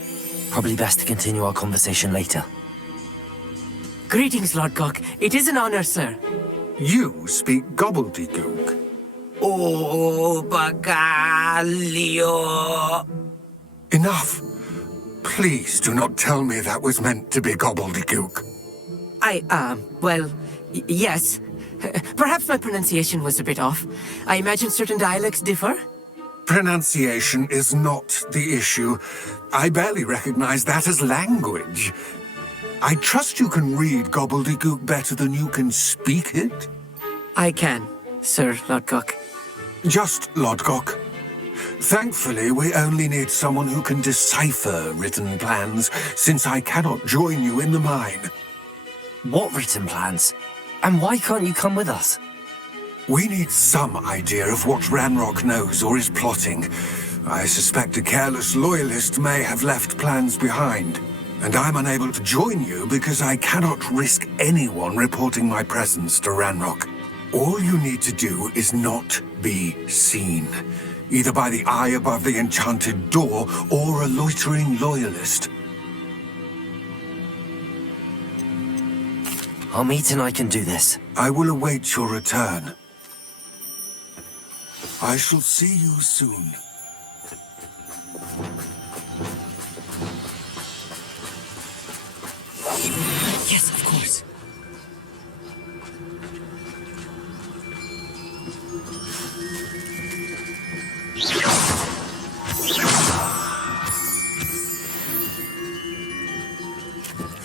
Probably best to continue our conversation later. Greetings, Lord Cock. It is an honor, sir. You speak gobbledygook. Oh, Bagalio. Enough. Please do not tell me that was meant to be gobbledygook. Yes. Perhaps my pronunciation was a bit off. I imagine certain dialects differ. Pronunciation is not the issue. I barely recognize that as language. I trust you can read gobbledygook better than you can speak it? I can, Sir Lodcock. Just Lodcock. Thankfully, we only need someone who can decipher written plans, since I cannot join you in the mine. What written plans? And why can't you come with us? We need some idea of what Ranrock knows or is plotting. I suspect a careless loyalist may have left plans behind. And I'm unable to join you because I cannot risk anyone reporting my presence to Ranrock. All you need to do is not be seen, either by the eye above the enchanted door or a loitering loyalist. Amit and I can do this. I will await your return. I shall see you soon. Yes, of course.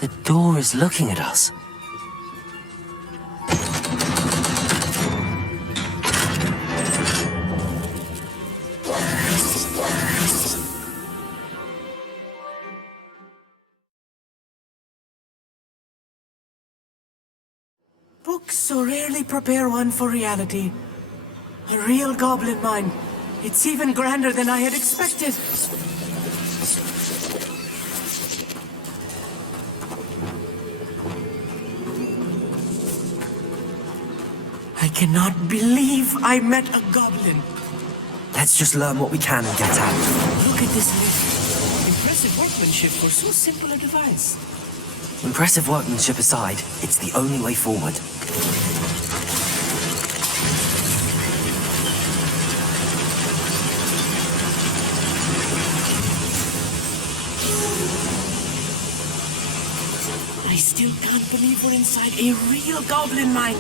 The door is looking at us. Books so rarely prepare one for reality. A real goblin mine. It's even grander than I had expected. I cannot believe I met a goblin. Let's just learn what we can and get out. Look at this lift. Impressive workmanship for so simple a device. Impressive workmanship aside, it's the only way forward. I still can't believe we're inside a real goblin mine.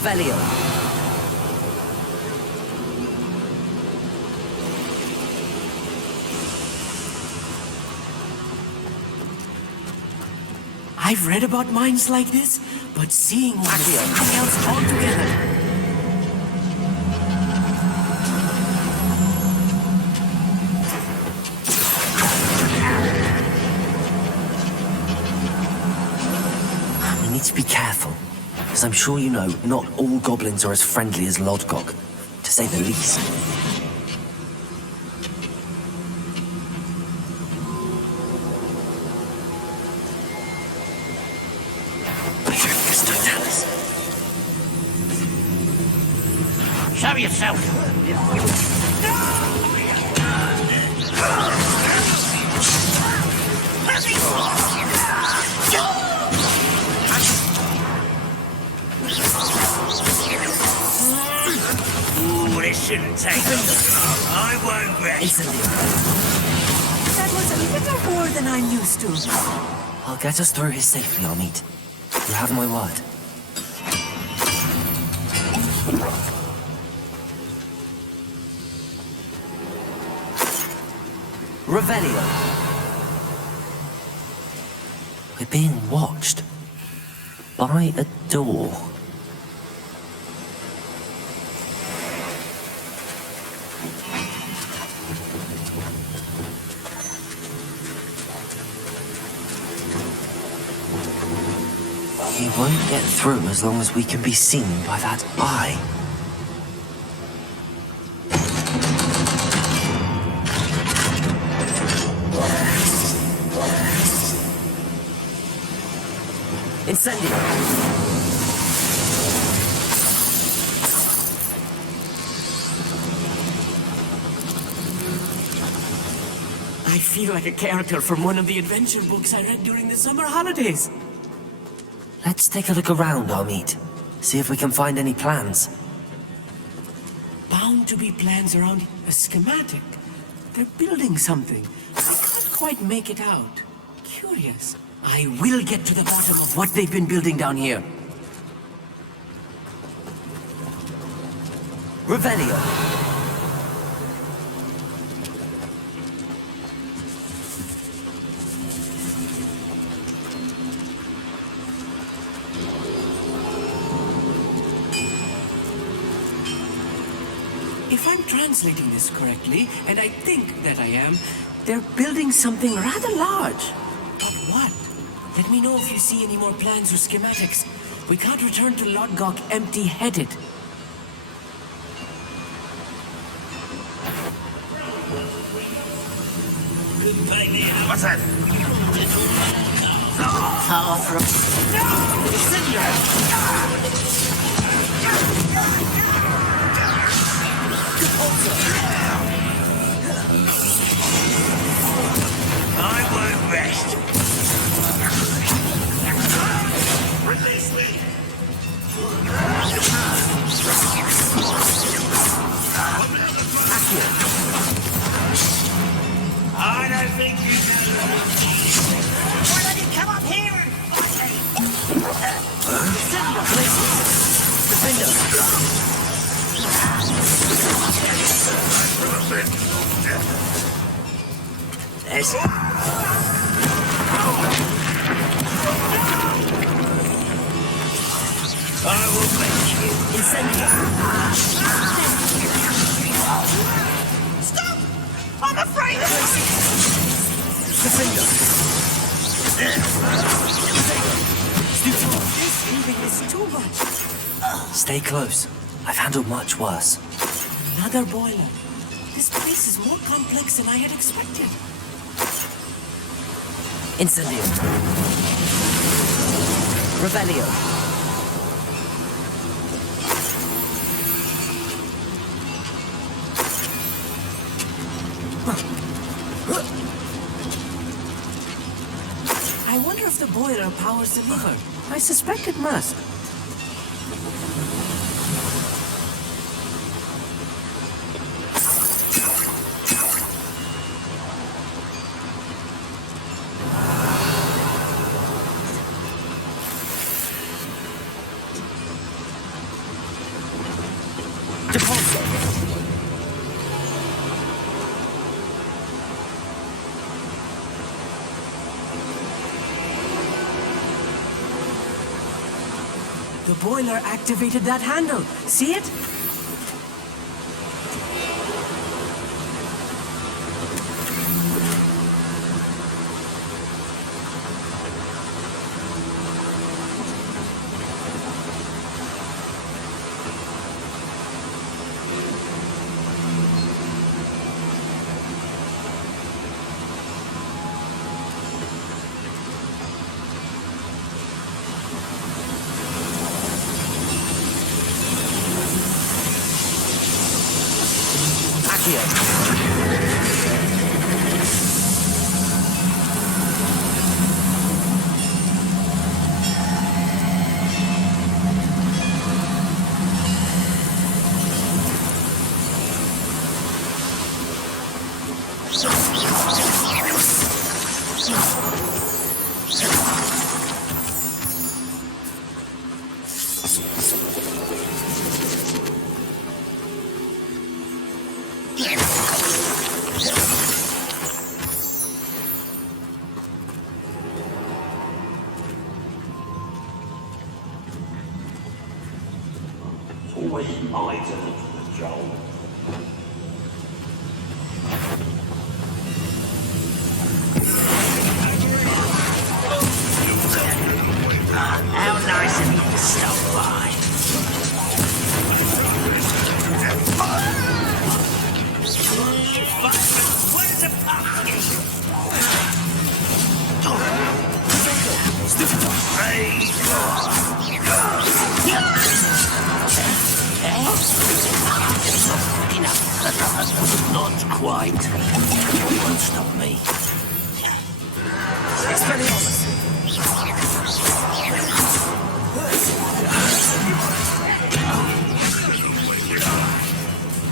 Revelio. I've read about mines like this, but seeing one is something else altogether. We need to be careful, as I'm sure you know, not all goblins are as friendly as Lodgok, to say the least. Show yourself! Ooh, this shouldn't take long. I won't rest. That was a little more than I'm used to. I'll get us through here safely, Amit. You have my word. Revelio. We're being watched. By a door. He won't get through as long as we can be seen by that eye. Incendio! I feel like a character from one of the adventure books I read during the summer holidays. Let's take a look around, Amit. See if we can find any plans. Bound to be plans around a schematic. They're building something. I can't quite make it out. Curious. I will get to the bottom of what they've been building down here. Revelio. If I'm translating this correctly, and I think that I am, they're building something rather large. But what? Let me know if you see any more plans or schematics. We can't return to Lodgok empty-headed. What's that? Far from... I won't rest. Release me. I don't think you know. Why don't you come up here and fight me? Send your places. Defender. There's... I will make you. Incendio. Stop! I'm afraid of this. Defender. This even is too much. Stay close. I've handled much worse. Another boiler. This place is more complex than I had expected. Incendio. Revelio. I wonder if the boiler powers the lever. I suspect it must. The boiler activated that handle. See it? Always my turn, Joel. How nice of you to stop by. Where's the pumpkin? Not quite. You won't stop me. Expelliarmus.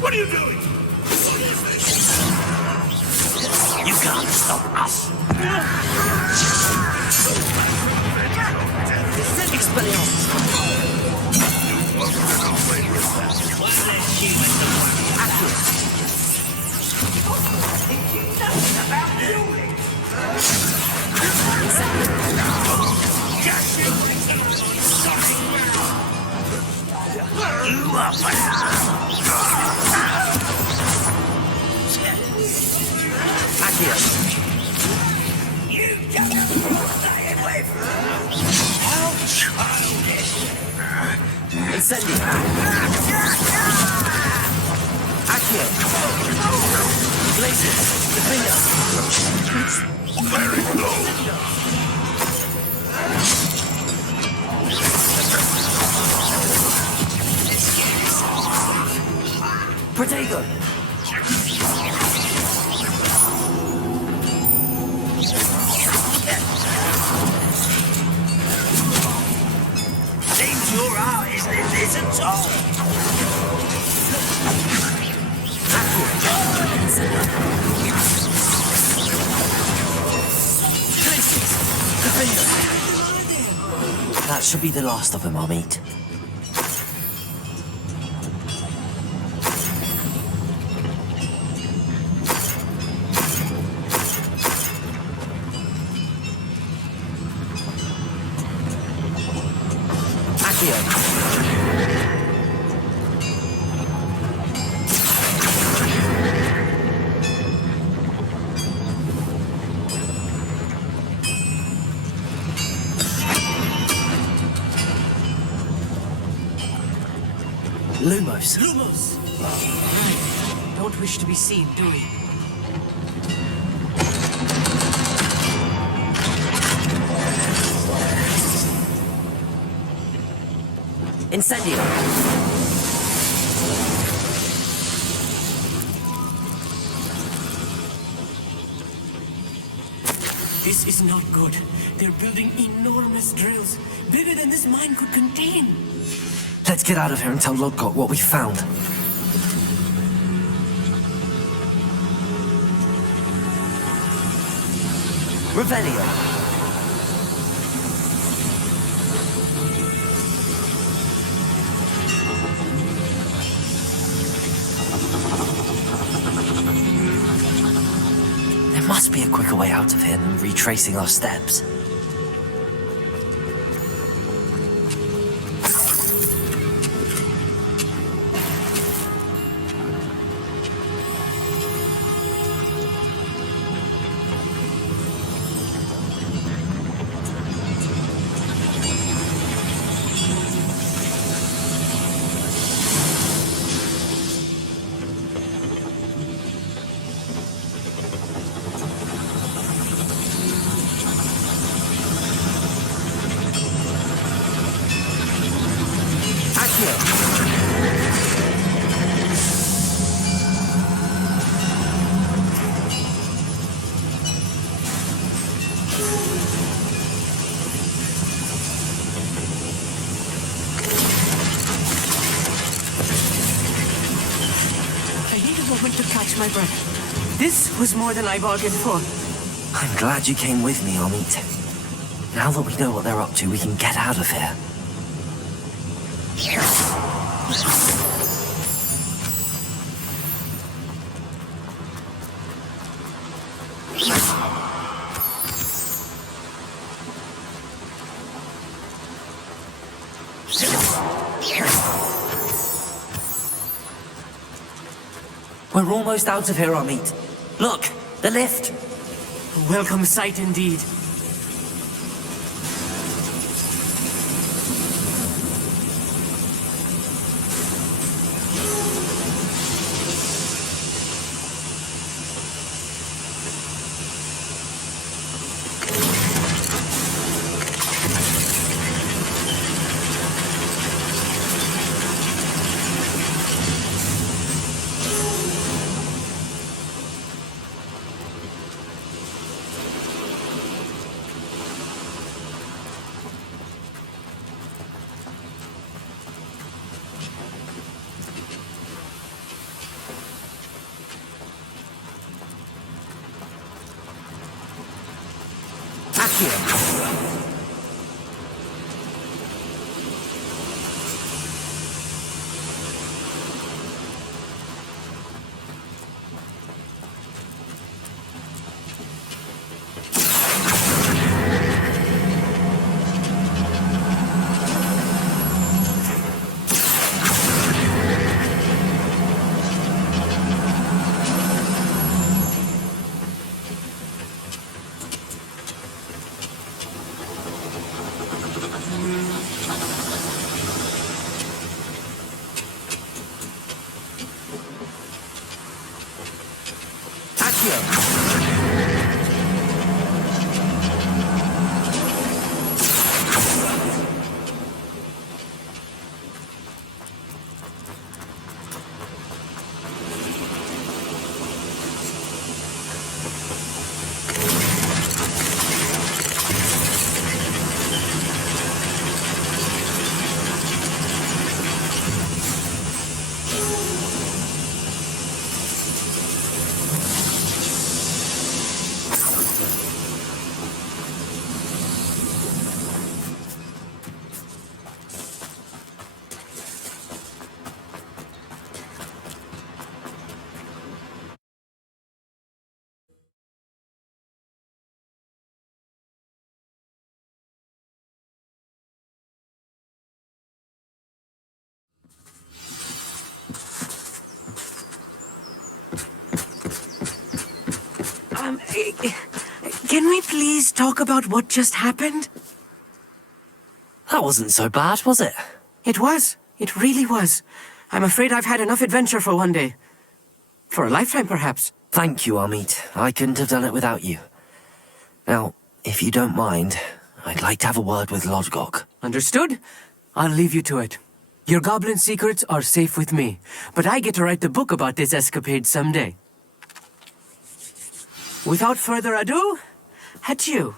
What are you doing? You can't stop us. Expelliarmus. One less human to worry. Accurate. About building. You are You just stay away from me. How childish. Incendio! Accio! Blazes! Defender! Very low. Protego! Seems your art isn't in this at all. That should be the last of them I'll meet. Lumos. Lumos! Don't wish to be seen, do we? Incendio! This is not good. They're building enormous drills, bigger than this mine could contain. Let's get out of here and tell Lodgott what we found. Revelio! There must be a quicker way out of here than retracing our steps. moment to catch my breath. This was more than I bargained for. I'm glad you came with me, Amit. Now that we know what they're up to, we can get out of here. We're almost out of here, Amit. Look, the lift. A welcome sight indeed. Can we please talk about what just happened? That wasn't so bad, was it? It was. It really was. I'm afraid I've had enough adventure for one day. For a lifetime, perhaps. Thank you, Amit. I couldn't have done it without you. Now, if you don't mind, I'd like to have a word with Lodgok. Understood? I'll leave you to it. Your goblin secrets are safe with me, but I get to write the book about this escapade someday. Without further ado, adieu.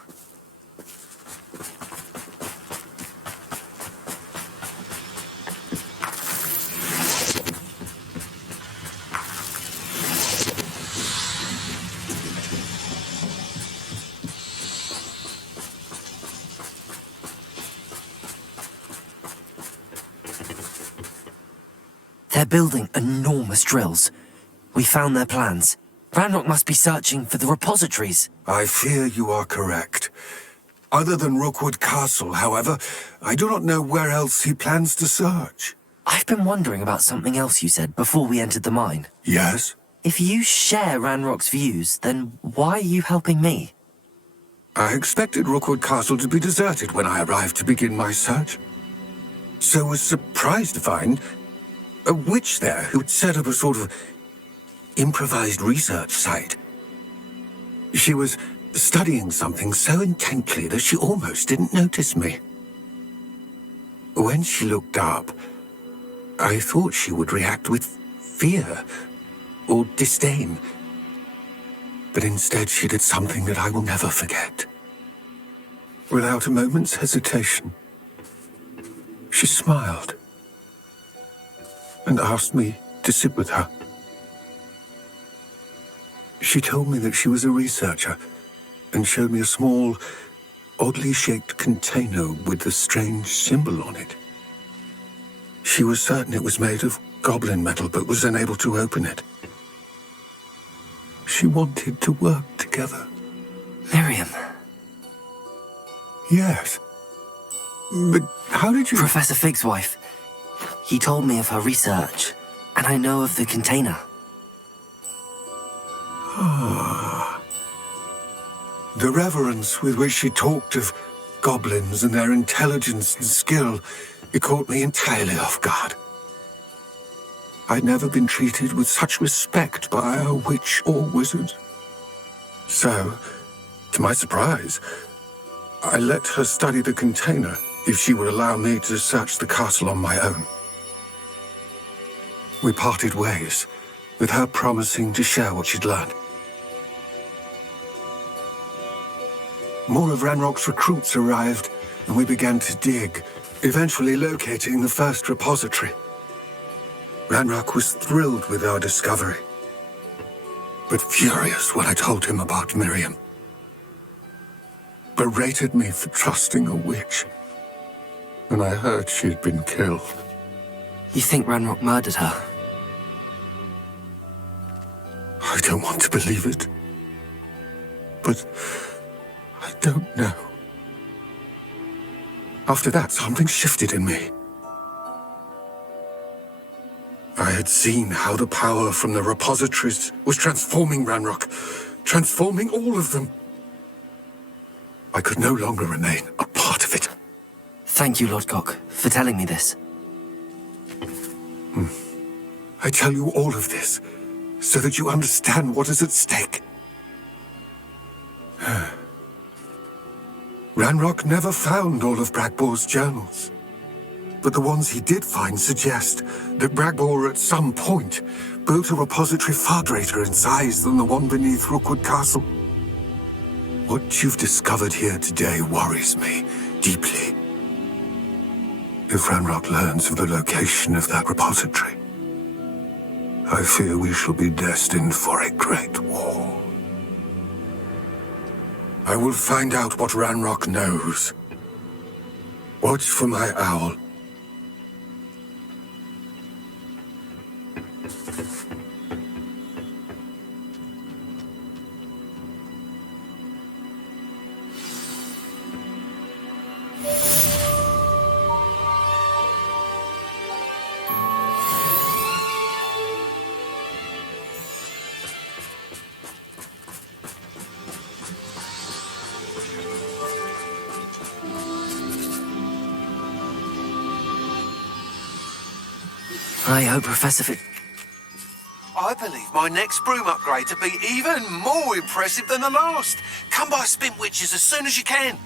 They're building enormous drills. We found their plans. Ranrock must be searching for the repositories. I fear you are correct. Other than Rookwood Castle, however, I do not know where else he plans to search. I've been wondering about something else you said before we entered the mine. Yes? If you share Ranrock's views, then why are you helping me? I expected Rookwood Castle to be deserted when I arrived to begin my search. So was surprised to find a witch there who'd set up a sort of improvised research site. She was studying something so intently that she almost didn't notice me. When she looked up, I thought she would react with fear or disdain. But instead she did something that I will never forget. Without a moment's hesitation, she smiled and asked me to sit with her. She told me that she was a researcher and showed me a small, oddly shaped container with a strange symbol on it. She was certain it was made of goblin metal, but was unable to open it. She wanted to work together. Miriam. Yes. But how did you... Professor Fig's wife. He told me of her research, and I know of the container. Ah. The reverence with which she talked of goblins and their intelligence and skill, it caught me entirely off guard. I'd never been treated with such respect by a witch or wizard. So, to my surprise, I let her study the container if she would allow me to search the castle on my own. We parted ways, with her promising to share what she'd learned. More of Ranrock's recruits arrived, and we began to dig, eventually locating the first repository. Ranrock was thrilled with our discovery, but furious when I told him about Miriam. Berated me for trusting a witch, and I heard she'd been killed. You think Ranrock murdered her? I don't want to believe it, but I don't know. After that, something shifted in me. I had seen how the power from the repositories was transforming Ranrock, transforming all of them. I could no longer remain a part of it. Thank you, Lord Cock, for telling me this. I tell you all of this so that you understand what is at stake. Ranrock never found all of Bragbor's journals, but the ones he did find suggest that Bragbor at some point built a repository far greater in size than the one beneath Rookwood Castle. What you've discovered here today worries me deeply. If Ranrock learns of the location of that repository, I fear we shall be destined for a great war. I will find out what Ranrock knows. Watch for my owl. I hope Professor Fig... I believe my next broom upgrade to be even more impressive than the last. Come by Spin Witches as soon as you can.